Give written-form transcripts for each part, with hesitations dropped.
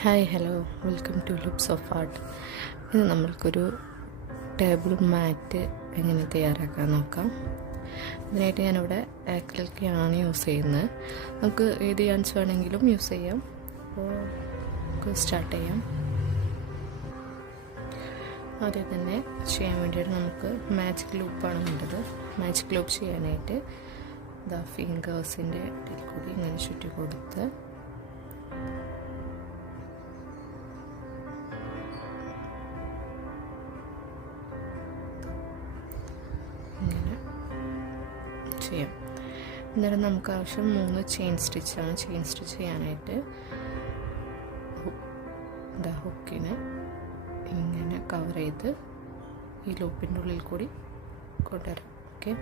Hi hello welcome to Looks of Art. ഇത് നമ്മൾക്കൊരു table മാറ്റ് എങ്ങനെ തയ്യാറാക്കാൻ നോക്കാം. ഇതിനായിട്ട് ഞാനിവിടെ ആക്രിലിക്കാണ് യൂസ് ചെയ്യുന്നത്. നമുക്ക് ഏത് യാൻസ് വേണമെങ്കിലും യൂസ് ചെയ്യാം. അപ്പോൾ നമുക്ക് സ്റ്റാർട്ട് ചെയ്യാം. ആദ്യം തന്നെ ചെയ്യാൻ വേണ്ടിയിട്ട് നമുക്ക് മാജിക് ലൂപ്പാണ് വേണ്ടത്. മാജിക് ലൂപ്പ് ചെയ്യാനായിട്ട് ഫിംഗേഴ്സിൻ്റെ ഇടയിൽ കൂടി ഇങ്ങനെ ചുറ്റി കൊടുത്ത് ഇങ്ങനെ ചെയ്യാം. അന്നേരം നമുക്ക് ആവശ്യം 3 ചെയിൻ സ്റ്റിച്ചാണ്. ചെയിൻ സ്റ്റിച്ച് ചെയ്യാനായിട്ട് ഹുക്കിനെ ഇങ്ങനെ കവർ ചെയ്ത് ഈ ലൂപ്പിൻ്റെ ഉള്ളിൽ കൂടി കൊണ്ടുവരാം. ഓക്കെ,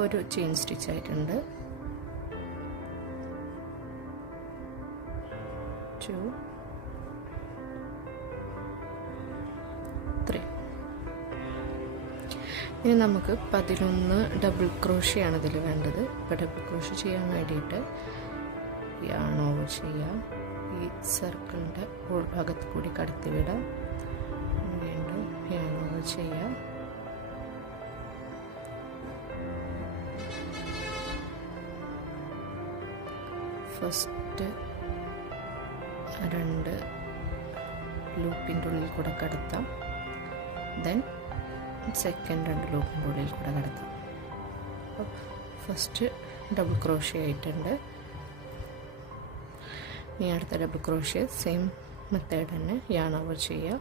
ഒരു ചെയിൻ സ്റ്റിച്ച് ആയിട്ടുണ്ട്. 2 3. ഇനി നമുക്ക് 11 ഡബിൾ ക്രോഷ്യാണ് ഇതിൽ വേണ്ടത്. ഇപ്പോൾ ഡബിൾ ക്രോഷ്യ ചെയ്യാൻ വേണ്ടിയിട്ട് യാൺ ഓവർ ചെയ്യാം. ഈ സർക്കിളിൻ്റെ ഉൾഭാഗത്ത് കൂടി കടത്തി വിടാം. വീണ്ടും യാൺ ഓവർ ചെയ്യാം. ഫസ്റ്റ് 2 ലൂപ്പിൻ്റെ ഉള്ളിൽ കൂടെ കടത്താം. ദെൻ സെക്കൻഡ് 2 ലൂപ്പിൻ്റെ ഉള്ളിൽ കൂടെ കടത്താം. അപ്പോൾ ഫസ്റ്റ് ഡബിൾ ക്രോഷ്യ ആയിട്ടുണ്ട്. ഇനി അടുത്ത ഡബിൾ ക്രോഷ്യ സെയിം മെത്തേഡ് തന്നെ യാൺ ഓവർ ചെയ്യുക.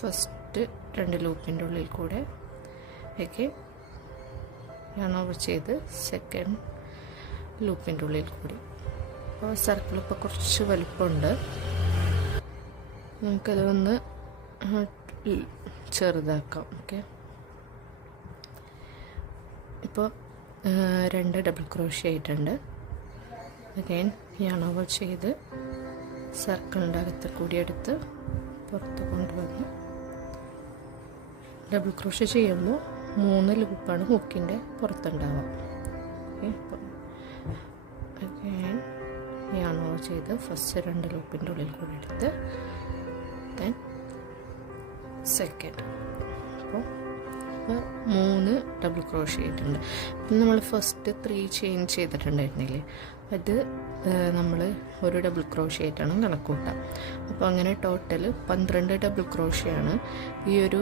ഫസ്റ്റ് 2 ലൂപ്പിൻ്റെ ഉള്ളിൽ കൂടെ ഒക്കെ യാൺ ഓവർ ചെയ്ത് സെക്കൻഡ് ലൂപ്പിൻ്റെ ഉള്ളിൽ കൂടി. അപ്പോൾ സർക്കിൾ ഇപ്പോൾ കുറച്ച് വലുപ്പമുണ്ട്. നമുക്കത് ഒന്ന് ചെറുതാക്കാം. ഓക്കെ, ഇപ്പോൾ 2 ഡബിൾ ക്രോഷ്യ ആയിട്ടുണ്ട്. അഗൈൻ യാൺ ഓവർ ചെയ്ത് സർക്കിളിൻ്റെ അകത്ത് കൂടി എടുത്ത് പുറത്ത് കൊണ്ടുവന്ന് ഡബിൾ ക്രോഷ്യ ചെയ്യുമ്പോൾ 3 ലൂപ്പാണ് ഹുക്കിൻ്റെ പുറത്തുണ്ടാവുക. അഗൈൻ യാൺ ഓവർ ചെയ്ത് ഫസ്റ്റ് 2 ലൂപ്പിൻ്റെ ഉള്ളിൽ കൂടി എടുത്ത് ദെൻ സെക്കൻഡ്. അപ്പോൾ 3 ഡബിൾ ക്രോഷ്യ ആയിട്ടുണ്ട്. അപ്പം നമ്മൾ ഫസ്റ്റ് 3 ചെയിൻ ചെയ്തിട്ടുണ്ടായിരുന്നില്ലേ, അത് നമ്മൾ ഒരു ഡബിൾ ക്രോഷ്യ ആയിട്ടാണ് കണക്കൂട്ടുക. അപ്പോൾ അങ്ങനെ ടോട്ടൽ 12 ഡബിൾ ക്രോഷ്യയാണ് ഈ ഒരു